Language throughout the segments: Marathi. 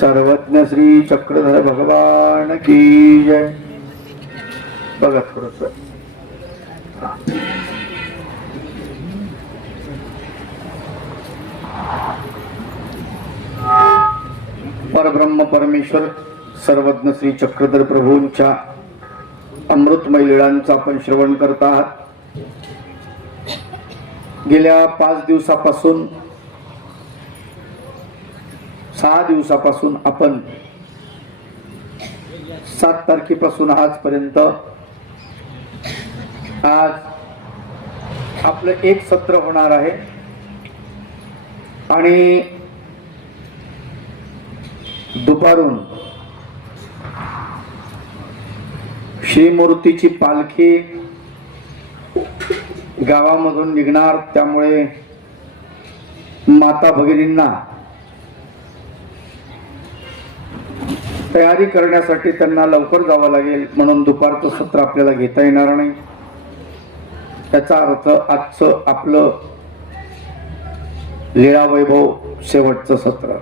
सर्वज्ञ श्री चक्रधर भगवान की जय। बघा थोडस परब्रह्म परमेश्वर सर्वज्ञ श्री चक्रधर प्रभूंच्या अमृतमय लीळांचा आपण श्रवण करत आहात। गेल्या 5 दिवसापासून 6 दिवसापासून आपण 7 तारखेपासून आजपर्यंत आज आपलं एक सत्र होणार आहे आणि दुपारून श्रीमूर्तीची पालखी गावामधून निघणार, त्यामुळे माता भगिनींना तयारी करण्यासाठी त्यांना लवकर जावं लागेल, म्हणून दुपारचं सत्र आपल्याला घेता येणार नाही। त्याचा अर्थ आजचं आपलं लीळा वैभव शेवटचं सत्र।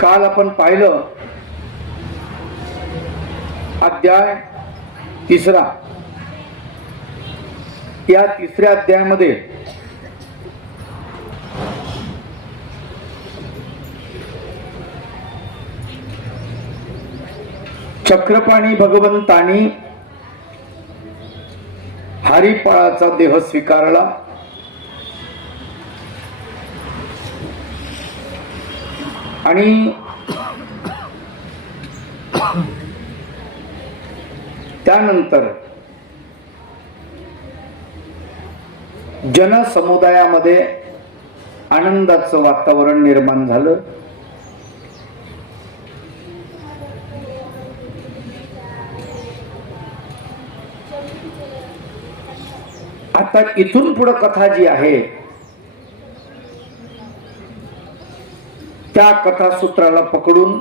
काल आपण पाहिलं अध्याय 3। या 3ऱ्या अध्यायामध्ये चक्रपाणी भगवंतानी हरिफळाचा देह स्वीकारला आणि त्यानंतर जनसमुदायामध्ये आनंदाचं वातावरण निर्माण झालं। आता इथून पुढे कथा जी आहे त्या कथासूत्राला पकडून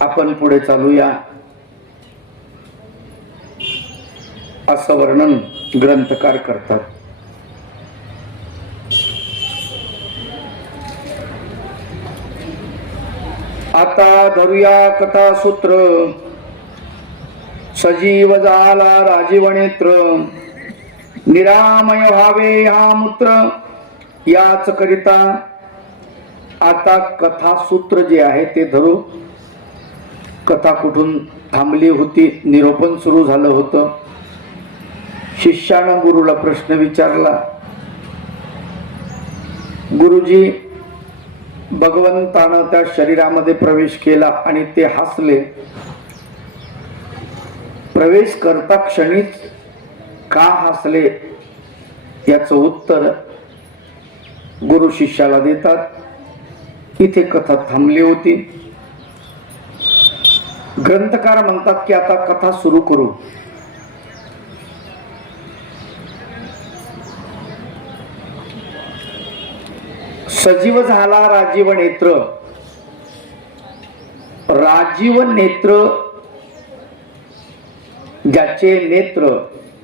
आपण पुढे चालूया, असं वर्णन ग्रंथकार करतात। आता धरूया कथासूत्र। सजीव झाला राजीव नेत्र, निरामय व्हावे हा मूत्र, याच करिता आता कथासूत्र जे आहे ते धरू। कथा कुठून थांबली होती, निरूपण सुरू झालं होतं। शिष्यानं गुरुला प्रश्न विचारला, गुरुजी भगवंतानं त्या शरीरामध्ये प्रवेश केला आणि ते हसले, प्रवेश करता क्षणीच का हसले याचं उत्तर गुरु शिष्याला देतात। इथे कथा थांबली होती। ग्रंथकार म्हणतात की आता कथा सुरू करू। सजीव झाला राजीव नेत्र। राजीव नेत्र, ज्याचे नेत्र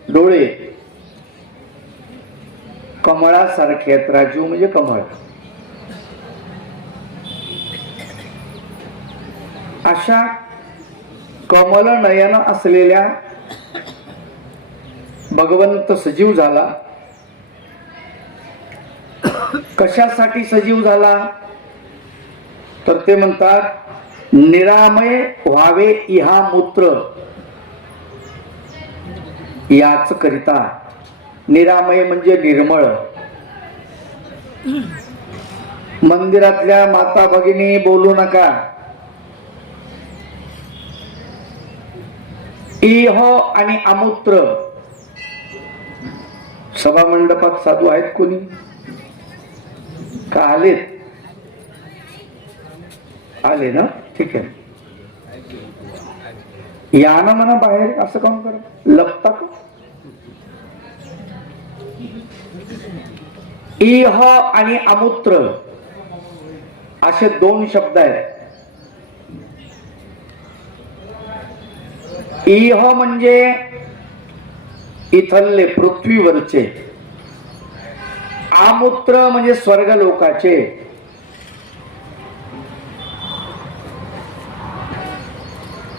डोळे कमळासारखे आहेत। राजीव म्हणजे कमळ। अशा कमल नयन असलेल्या भगवंत सजीव झाला। कशासाठी सजीव झाला तर ते म्हणतात निरामय व्हावे इहा मूत्र, याच करिता। निरामय म्हणजे निर्मळ। मंदिरातल्या माता भगिनी बोलू नका। इह आणि अमूत्र। सभा मंडपात साधू आहेत कोणी का आलेत? आले ना, ठीक आहे। या ना म्हणा बाहेर, असं काम करा, लपता का? इह आणि अमूत्र असे 2 शब्द आहेत। इह म्हणजे इथले पृथ्वीवरचे, आमूत्र म्हणजे स्वर्ग लोकाचे,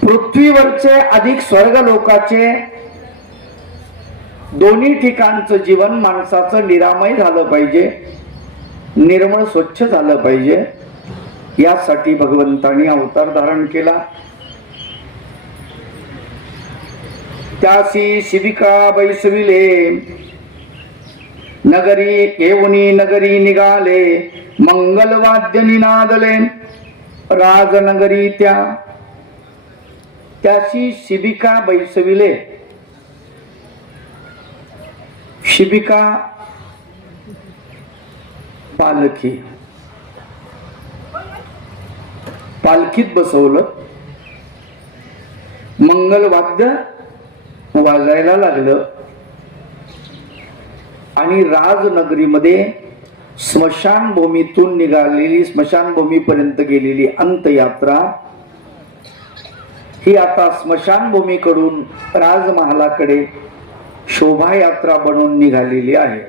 पृथ्वीवरचे अधिक स्वर्ग लोकाचे दोन्ही ठिकाणचं जीवन माणसाचं निरामय झालं पाहिजे, निर्मळ स्वच्छ झालं पाहिजे, यासाठी भगवंतांनी अवतार धारण केला. त्यासी शिबिका बैसविले, नगरी येऊनी नगरी निघाले, मंगलवाद्य निनादले, राजनगरी त्यासी शिबिका बैसविले. शिबिका पालखी, पालखीत बसवलं, मंगलवाद्य वाजायला लागलं आणि राजनगरीमध्ये स्मशानभूमीतून निघालेली, स्मशानभूमीपर्यंत गेलेली अंतयात्रा ही आता स्मशानभूमीकडून राजमहालाकडे शोभायात्रा बनवून निघालेली आहे.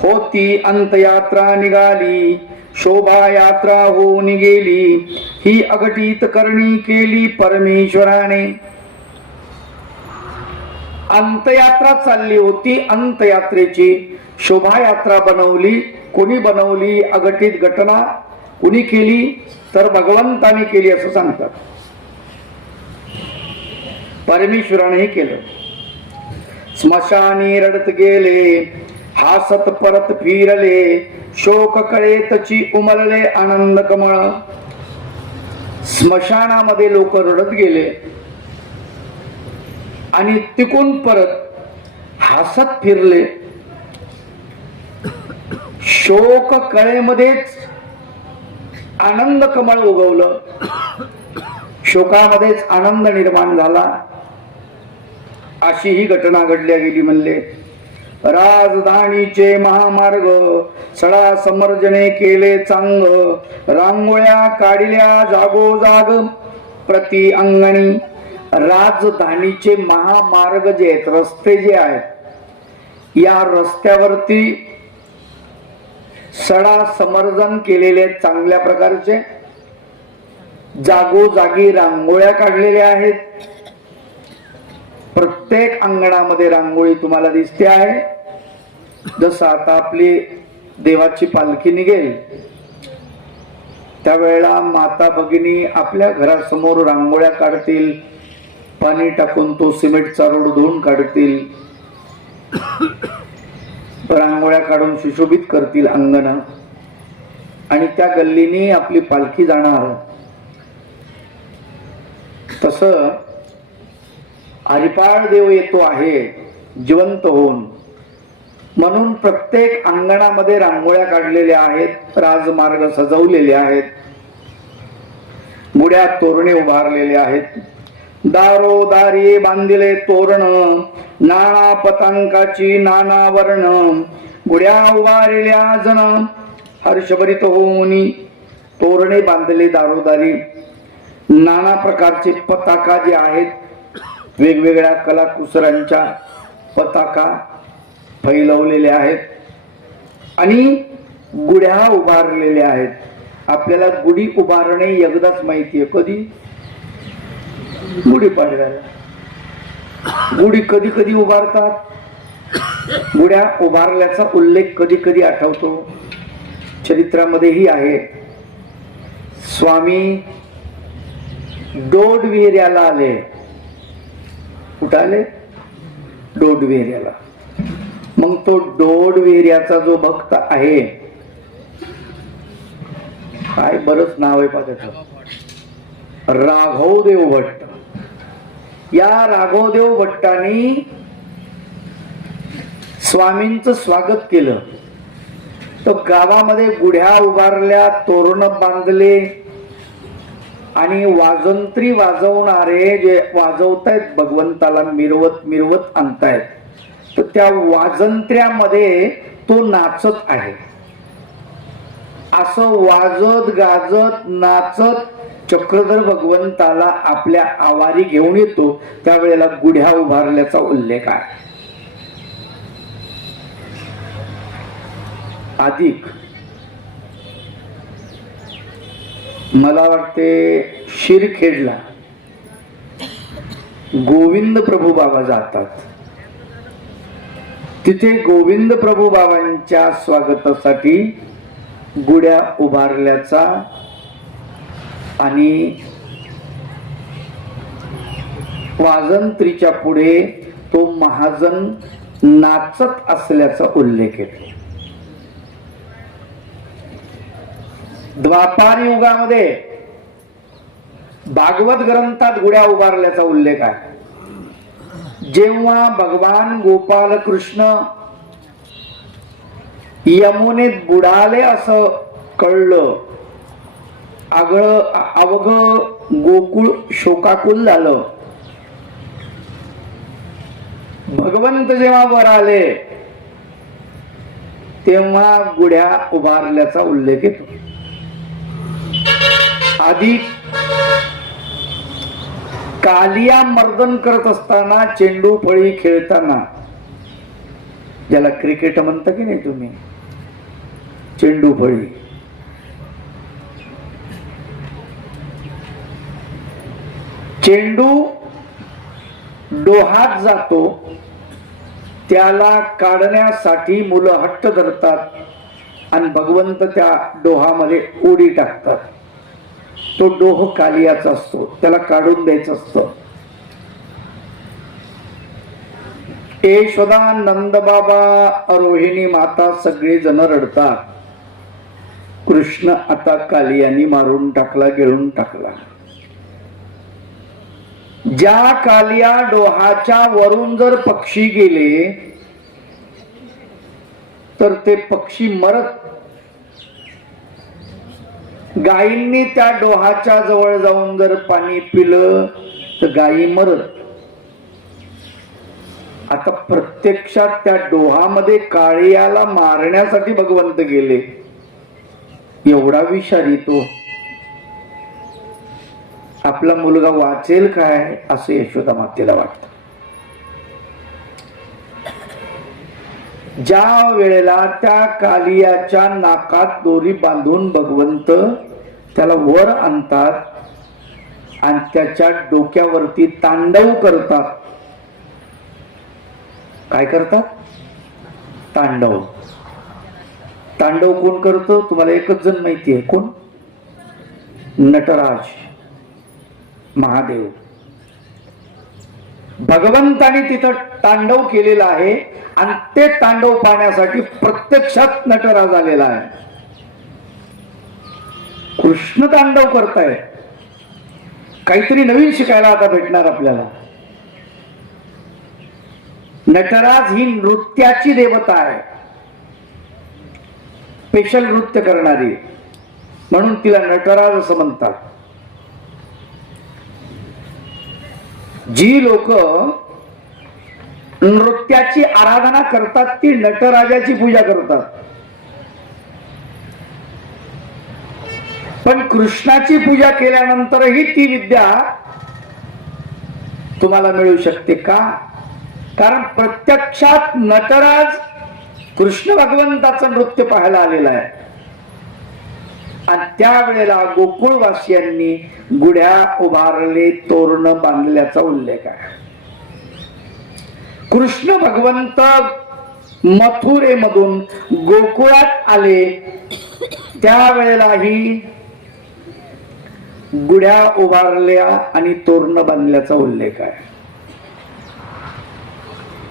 होती अंतयात्रा निघाली, शोभायात्रा होऊन गेली, ही अघटित करणी केली परमेश्वराने. अंतयात्रा चालली होती, अंतयात्रेची शोभायात्रा बनवली. कोणी बनवली? अघटित घटना कोणी केली? तर भगवंताने केली असं सांगतात. परमेश्वराने केलं. स्मशानी रडत गेले, हासत परत फिरले, शोक कळे तची उमलले आनंद कमळ. स्मशानामध्ये लोक रडत गेले आणि तिकून परत हसत फिरले. शोक कळेमध्येच आनंद कमळ उगवलं, शोकामध्येच आनंद निर्माण झाला. अशी ही घटना घडल्या गेली. म्हणले राजधानीचे महामार्ग सडा समर्जने केले चांग, रांगोळ्या काढल्या जागोजाग प्रति अंगणी. राजधानीचे महामार्ग जे आहेत, रस्ते जे आहेत, या रस्त्यावरती सडा समर्जन केलेले चांगल्या प्रकारचे, जागोजागी रांगोळ्या काढलेल्या आहेत. प्रत्येक अंगणामध्ये रांगोळी तुम्हाला दिसते आहे. जसं आता आपली देवाची पालखी निघेल त्यावेळेला माता भगिनी आपल्या घरासमोर रांगोळ्या काढतील, पाणी टाकून तो सिमेंटचा रोड धुवून काढतील, रांगोळ्या काढून सुशोभित करतील अंगण आणि त्या गल्लीनी आपली पालखी जाणार. तसं हरिपाळ देव येतो आहे जिवंत होऊन, म्हणून प्रत्येक अंगणामध्ये रांगोळ्या काढलेल्या आहेत, राजमार्ग सजवलेले आहेत, गुढ्या तोरणे उभारलेले आहेत, दारोदारी बांधिले तोरण, नाना पतांकाची नाना वर्ण, गुढ्या उभारलेल्या जण हर्षभरित होऊनी. तोरणे बांधले दारोदारी, नाना प्रकारचे पताका जे आहेत, वेगवेगळ्या कलाकुसरांच्या पताका फैलवलेल्या आहेत आणि गुढ्या उभारलेल्या आहेत. आपल्याला गुढी उभारणे एकदाच माहिती आहे. कधी? गुढीपाडव्याला. गुढी कधी कधी उभारतात, गुढ्या उभारल्याचा उल्लेख कधी कधी आठवतो, चरित्रामध्येही आहे. स्वामी डोडविऱ्याला आले. कुठं आले? डोडविऱ्याला. मग तो डोडविऱ्याचा जो भक्त आहे, काय बरंच नाव आहे पाहत, राघवदेव भट्ट. या राघवदेव भट्टांनी स्वामींचं स्वागत केलं. तो गावामध्ये गुढ्या उभारल्या, तोरण बांधले आणि वाजंत्री वाजवणारे जे वाजवतायत भगवंताला मिरवत मिरवत आणतायत, तर त्या वाजंत्र्यामध्ये तो नाचत आहे. असं वाजत गाजत नाचत चक्रधर भगवंताला आपल्या आवारी घेऊन येतो. त्यावेळेला गुढ्या उभारल्याचा उल्लेख आहे. अधिक मला वाटते शिरखेडला गोविंद प्रभू बाबा जातात. तिथे गोविंद प्रभू बाबांच्या स्वागतासाठी गुड्या उभारल्याचा आणि वाजंत्रीच्या पुढे तो महाजन नाचत असल्याचा उल्लेख आहे. द्वापार युगामध्ये भागवत ग्रंथात गुड्या उभारल्याचा उल्लेख आहे. जेव्हा भगवान गोपाल कृष्ण यमुनेत बुडाले असं कळलं, अवघ गोकुळ शोकाकुल झालं. भगवंत जेव्हा वर आले तेव्हा गुड्या उभारल्याचा उल्लेख येतो. आधी कालिया मर्दन करत असताना, चेंडू फळी खेळताना, ज्याला क्रिकेट म्हणता की नाही तुम्ही, चेंडू फळी, चेंडू डोहात जातो, त्याला काढण्यासाठी मुलं हट्ट धरतात आणि भगवंत त्या डोहामध्ये उडी टाकतात. तो डोह कालियाचा असतो, त्याला काढून द्यायचं असतं. यशोदा, नंदबाबा, रोहिणी माता सगळे जण रडतात. कृष्ण आता कालियानी मारून टाकला, गिळून टाकला. ज्या कालिया डोहाच्या वरून जर पक्षी गेले तर ते पक्षी मरत. गायींनी त्या डोहाच्या जवळ जाऊन जर पाणी पिलं तर गायी मरत. आता प्रत्यक्षात त्या डोहामध्ये काळियाला मारण्यासाठी भगवंत गेले. एवढा विषारी तो. आपला मुलगा वाचेल काय असं यशोदा मातेला वाटतं. ज्या वेळेला त्या कालियाच्या नाकात दोरी बांधून भगवंत त्याला वर आणतात आणि त्याच्या डोक्यावरती तांडव करतात. काय करतात? तांडव. तांडव कोण करतं? तुम्हाला एकच जण माहिती आहे. कोण? नटराज, महादेव. भगवंताने तिथं तांडव केलेला आहे आणि ते तांडव पाहण्यासाठी प्रत्यक्षात नटराज आलेला आहे. कृष्ण तांडव करताय. काहीतरी नवीन शिकायला आता भेटणार आपल्याला. नटराज ही नृत्याची देवता आहे, स्पेशल नृत्य करणारी, म्हणून तिला नटराज असं म्हणतात. जी लोक नृत्याची आराधना करतात ती नटराजाची पूजा करतात. पण कृष्णाची पूजा केल्यानंतरही ती विद्या तुम्हाला मिळू शकते का? कारण प्रत्यक्षात नटराज कृष्ण भगवंताचं नृत्य पाहायला आलेला आहे. आणि त्यावेळेला गोकुळवासियांनी गुढ्या उभारले, तोरण बांधल्याचा उल्लेख आहे. कृष्ण भगवंत मथुरेमधून गोकुळात आले त्यावेळेलाही गुढ्या उभारल्या आणि तोरण बांधल्याचा उल्लेख आहे.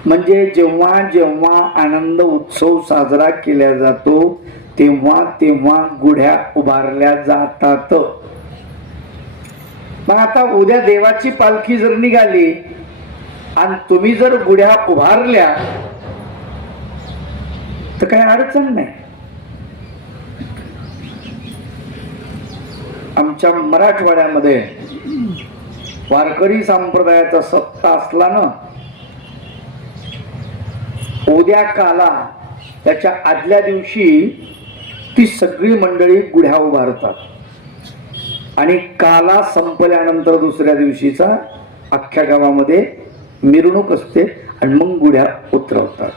म्हणजे जेव्हा जेव्हा आनंद उत्सव साजरा केला जातो तेव्हा तेव्हा गुढ्या उभारल्या जातात. मग आता उद्या देवाची पालखी जर निघाली आणि तुम्ही जर गुढ्या उभारल्या तर काही अडचण नाही. आमच्या मराठवाड्यामध्ये वारकरी संप्रदायाचा सप्ताह असला ना, उद्या काला त्याच्या आदल्या दिवशी ती सगळी मंडळी गुढ्या उभारतात आणि काला संपल्यानंतर दुसऱ्या दिवशीचा अख्ख्या गावामध्ये मिरवणूक असते आणि मग गुढ्या उतरवतात.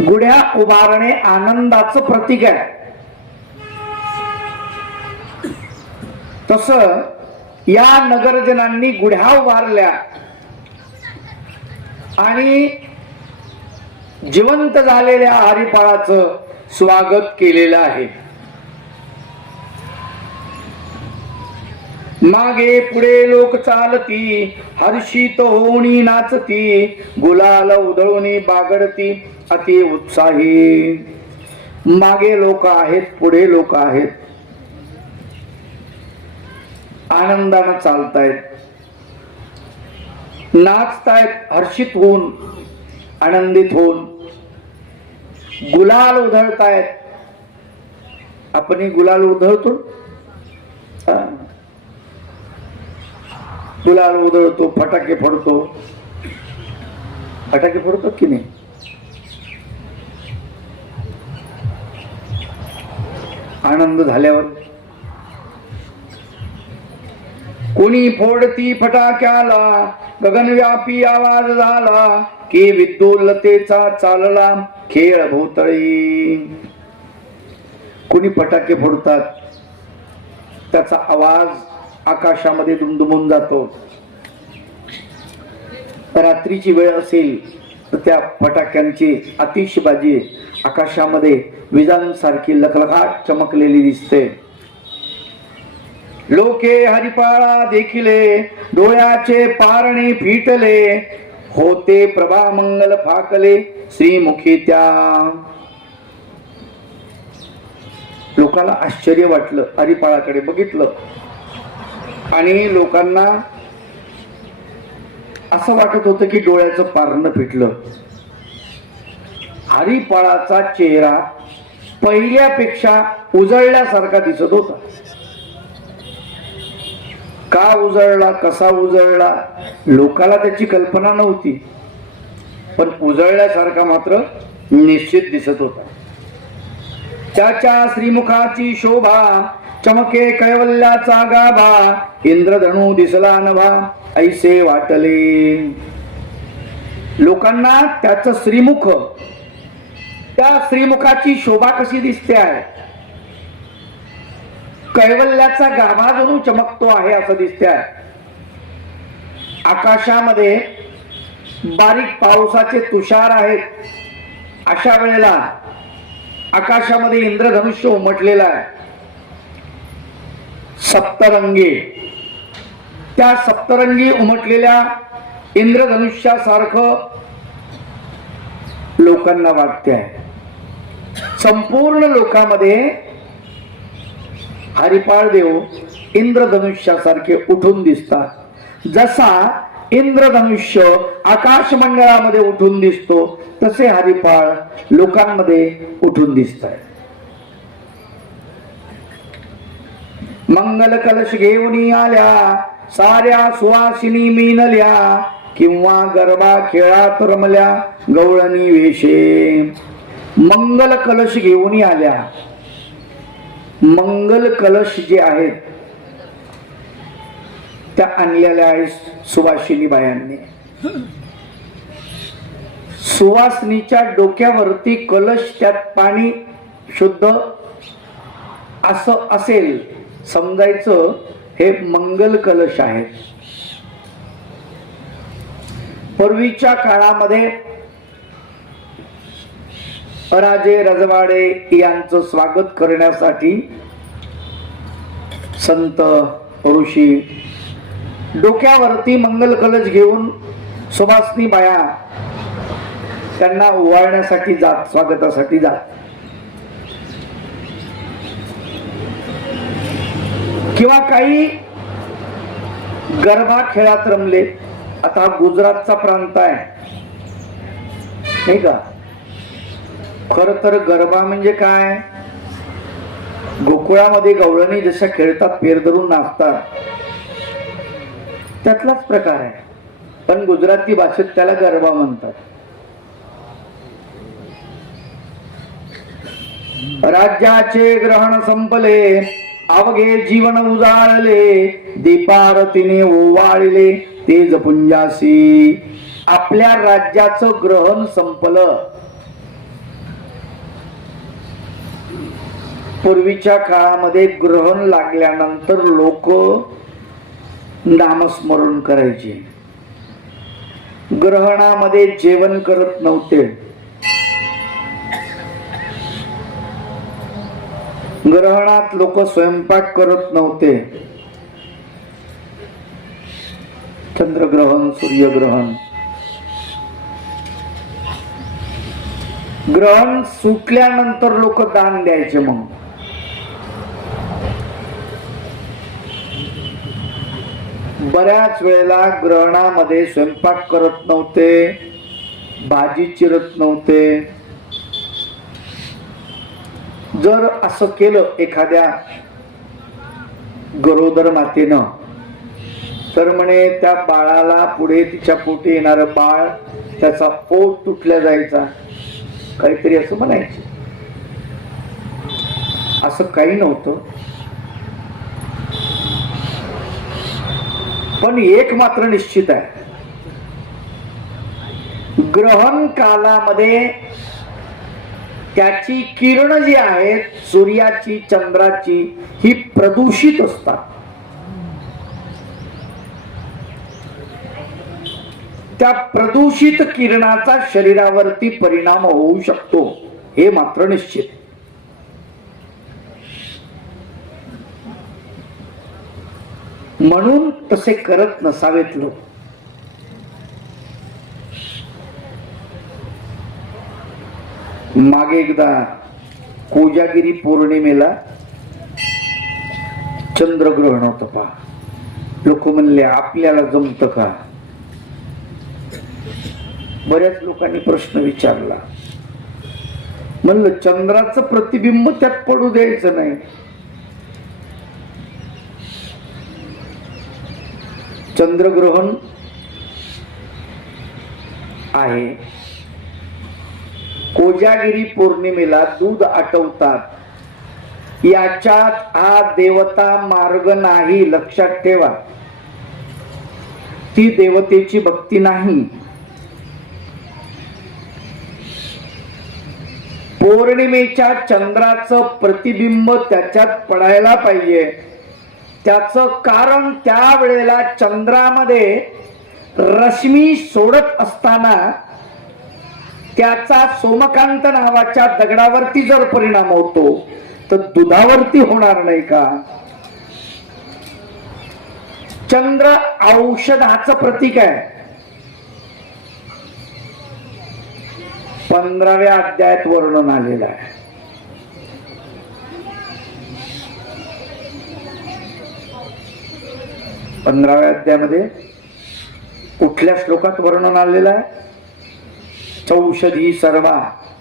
गुढ्या उभारणे आनंदाचं प्रतीक आहे. तस या नगरजनांनी गुढ्या उभारल्या आणि जिवंत झालेल्या हरिपाळाचं स्वागत केलेलं आहे. मागे पुढे लोक चालती, हर्षित होऊनी नाचती, गुलाल उधळूनी बागडती अति उत्साही. मागे लोक आहेत, पुढे लोक आहेत, आनंदानं चालतायत, नाचतायत, हर्षित होऊन, आनंदित होऊन, गुलाल उधळतायत. आपण गुलाल उधळतो, गुलाल उधळतो, फटाके फोडतो. फटाके फोडतो की नाही? आनंद झाल्यावर कोणी फोडती फटाक्याला, गगनव्यापी आवाज झाला की विद्युल्लतेचा चालला खेळ भोवतळी. कोणी फटाके फोडतात, त्याचा आवाज आकाशामध्ये दुमदुमून जातो. रात्रीची वेळ असेल तर त्या फटाक्यांची आतिषबाजी आकाशामध्ये विजांसारखी लखलखाट चमकलेली दिसते. लोके हरिपाळा देखिले, डोळ्याचे पारणे फिटले, होते प्रभा मंगल फाकले श्रीमुखी त्या. लोकांना आश्चर्य वाटलं, हरिपाळाकडे बघितलं आणि लोकांना असं वाटत होतं की डोळ्याचं पारणं फिटलं. हरिपाळाचा चेहरा पहिल्यापेक्षा उजळल्यासारखा दिसत होता. का उजळला, कसा उजळला, लोकाला त्याची कल्पना नव्हती, पण उजळल्यासारखा मात्र निश्चित दिसत होता. त्याच्या श्रीमुखाची शोभा, चमके कैवल्याचा गाभा, इंद्रधनू दिसला नभा ऐसे वाटले. लोकांना त्याचं श्रीमुख, त्या श्रीमुखाची शोभा कशी दिसते आहे, कैवल्याचा गाभा जणू चमकतो आहे असं दिसते आहे. आकाशामध्ये बारीक पावसाचे तुषार आहेत. अशा वेळेला आकाशामध्ये इंद्रधनुष्य उमटलेलं आहे, सप्तरंगी. त्या सप्तरंगी उमटलेल्या इंद्रधनुष्यासारखं लोकांना वाटते आहे. संपूर्ण लोकांमध्ये हरिपाळ देव इंद्रधनुष्यासारखे उठून दिसतात. जसा इंद्रधनुष्य आकाश मंडळामध्ये उठून दिसतो, तसे हरिपाळ लोकांमध्ये उठून दिसत आहे. मंगल कलश घेऊन आल्या, साऱ्या सुवासिनी मीनल्या, किंवा गरबा खेळात रमल्या गवळणी वेशे. मंगल कलश घेऊन आल्या. मंगल कलश जे आहेत त्या आणलेल्या आहेत सुवासिनी बायांनी. सुवासनीच्या डोक्यावरती कलश, त्यात पाणी शुद्ध असं असेल समजायचं, हे मंगल कलश आहेत. पूर्वीच्या काळामध्ये राजे रजवाडे यांचं स्वागत करण्यासाठी संत ऋषी डोक्यावरती मंगल कलश घेऊन सुवासिनी बाया त्यांना ओवाळण्यासाठी जात, स्वागतासाठी जात. किंवा काही गरबा खेळात रमले. आता गुजरातचा प्रांत आहे नाही का. खर तर गरबा म्हणजे काय, गोकुळामध्ये गवळणी जशा खेळतात, पेर धरून नाचतात, त्यातलाच प्रकार आहे, पण गुजराती भाषेत त्याला गरबा म्हणतात. राज्याचे ग्रहण संपले, अवघे जीवन उजाळले, दीपारतीने ओवाळले तेज पुंजासी. आपल्या राज्याचं ग्रहण संपलं, पूर्वीच्या काळामध्ये ग्रहण लागल्यानंतर लोक नामस्मरण करायचे, ग्रहणामध्ये जेवण करत नव्हते, ग्रहणात लोक स्वयंपाक करत नव्हते. चंद्रग्रहण, सूर्यग्रहण, ग्रहण सुटल्यानंतर लोक दान द्यायचे. मग बऱ्याच वेळेला ग्रहणामध्ये स्वयंपाक करत नव्हते, भाजी चिरत नव्हते. जर असं केलं एखाद्या गरोदर मातेनं तर म्हणे त्या बाळाला, पुढे तिच्या पोटी येणारं बाळ, त्याचा पोट तुटल्या जायचा, काहीतरी असं म्हणायचे. असं काही नव्हतं. पण एक मात्र निश्चित आहे, ग्रहण कालामध्ये त्याची किरण जी आहेत, सूर्याची, चंद्राची, ही प्रदूषित असतात. त्या प्रदूषित किरणाचा शरीरावरती परिणाम होऊ शकतो, हे मात्र निश्चित. म्हणून तसे करत नसावेत लोक. मागे एकदा कोजागिरी पौर्णिमेला चंद्रग्रहण होतं पहा. लोक म्हणले आपल्याला जमतं का? बऱ्याच लोकांनी प्रश्न विचारला. म्हणलं चंद्राचं प्रतिबिंब त्यात पडू द्यायचं नाही. चंद्रग्रहण आहे, कोजागिरी पौर्णिमेला दूध आटवतात, याच्यात हा देवता मार्ग नाही, लक्षात ठेवा. ती देवतेची भक्ती नाही. पौर्णिमेच्या चंद्राचं प्रतिबिंब त्याच्यात पडायला पाहिजे. त्याचं कारण त्या वेळेला चंद्रामध्ये रश्मी सोडत असताना त्याचा सोमकांत नावाच्या दगडावरती जर परिणाम होतो तर दुधावरती होणार नाही का? चंद्र औषधाचं प्रतीक आहे. 15व्या अध्यायात वर्णन आलेलं आहे. पंधराव्या अध्यायामध्ये कुठल्या श्लोकात वर्णन आलेलं आहे? चौषधी सर्वा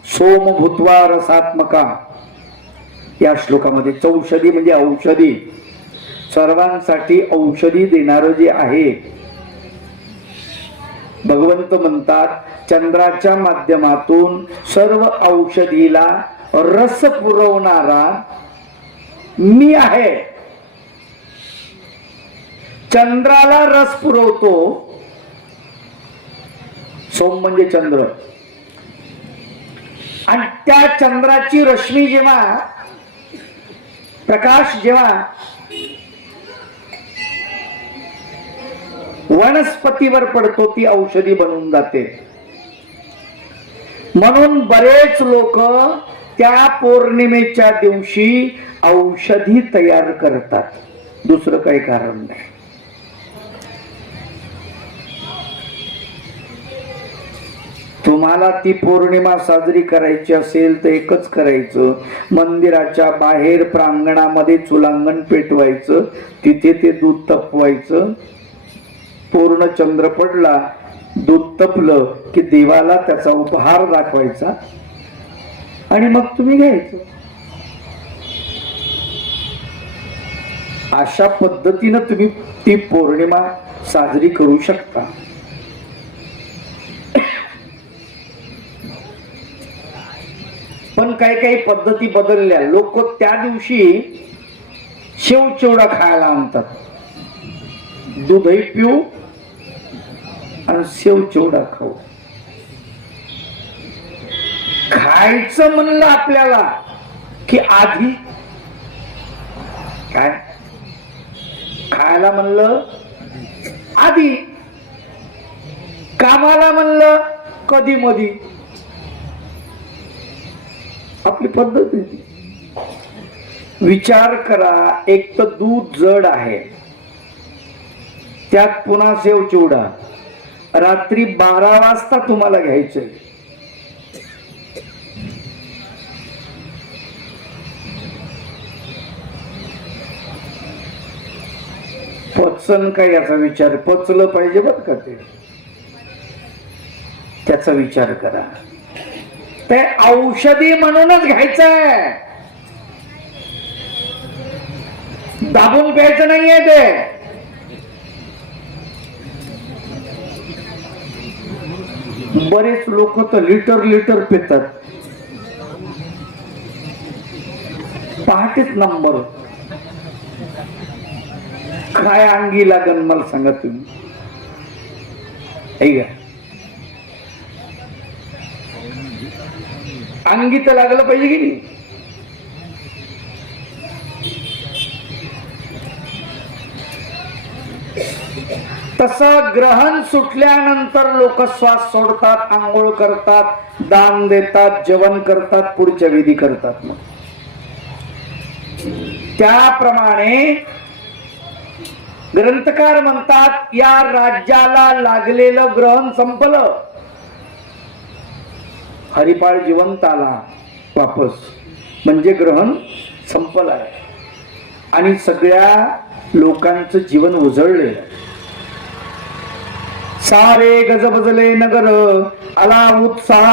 सोम भूत्वा रसात्मका. या श्लोकामध्ये चौषधी म्हणजे औषधी, सर्वांसाठी औषधी देणारं जे आहे. भगवंत म्हणतात चंद्राच्या माध्यमातून सर्व औषधीला रस पुरवणारा मी आहे. चंद्राला रस पुरवतो. सोम म्हणजे चंद्र. आणि त्या चंद्राची रश्मी जेव्हा, प्रकाश जेव्हा वनस्पतीवर पडतो ती औषधी बनून जाते. म्हणून बरेच लोक त्या पौर्णिमेच्या दिवशी औषधी तयार करतात. दुसरं काही कारण नाही. तुम्हाला ती पौर्णिमा साजरी करायची असेल तर एकच करायचं, मंदिराच्या बाहेर प्रांगणामध्ये चुलांगण पेटवायचं, तिथे ते दूध तपवायचं. पूर्ण चंद्र पडला, दूध तपलं की देवाला त्याचा उपहार दाखवायचा आणि मग तुम्ही घ्यायचं. अशा पद्धतीनं तुम्ही ती पौर्णिमा साजरी करू शकता. पण काही काही पद्धती बदलल्या. लोक त्या दिवशी शेव चिवडा खायला आणतात. दूधही पिऊ आणि शेव चिवडा खाऊ. खायचं म्हणलं आपल्याला की आधी काय खायला म्हणलं आधी, कामाला म्हणलं कधी मधी. आपली पद्धत आहे. विचार करा, एक तर दूध जड आहे, त्यात पुन्हा शेव चिवडा, रात्री 12 वाजता तुम्हाला घ्यायचंय. पचन काय याचा विचार, पचलं पाहिजे बर का ते, त्याचा विचार करा. ते औषधी म्हणूनच घ्यायचंय, दाबून प्यायचं नाहीये ते. बरेच लोक तर लिटर लिटर पितात. पहाटेच नंबर. काय अंगी लागन मला सांगा तुम्ही. ऐका, अंगी तर लागलं पाहिजे की नाही. तसं ग्रहण सुटल्यानंतर लोक श्वास सोडतात, आंघोळ करतात, दान देतात, जेवण करतात, पुढच्या विधी करतात. त्याप्रमाणे ग्रंथकार म्हणतात या राज्याला लागलेलं ग्रहण संपलं. हरिपाळ जिवंत आला वापस, म्हणजे ग्रहण संपलं आहे आणि सगळ्या लोकांचं जीवन उजळले. सारे गजबजले नगर, आला उत्साह.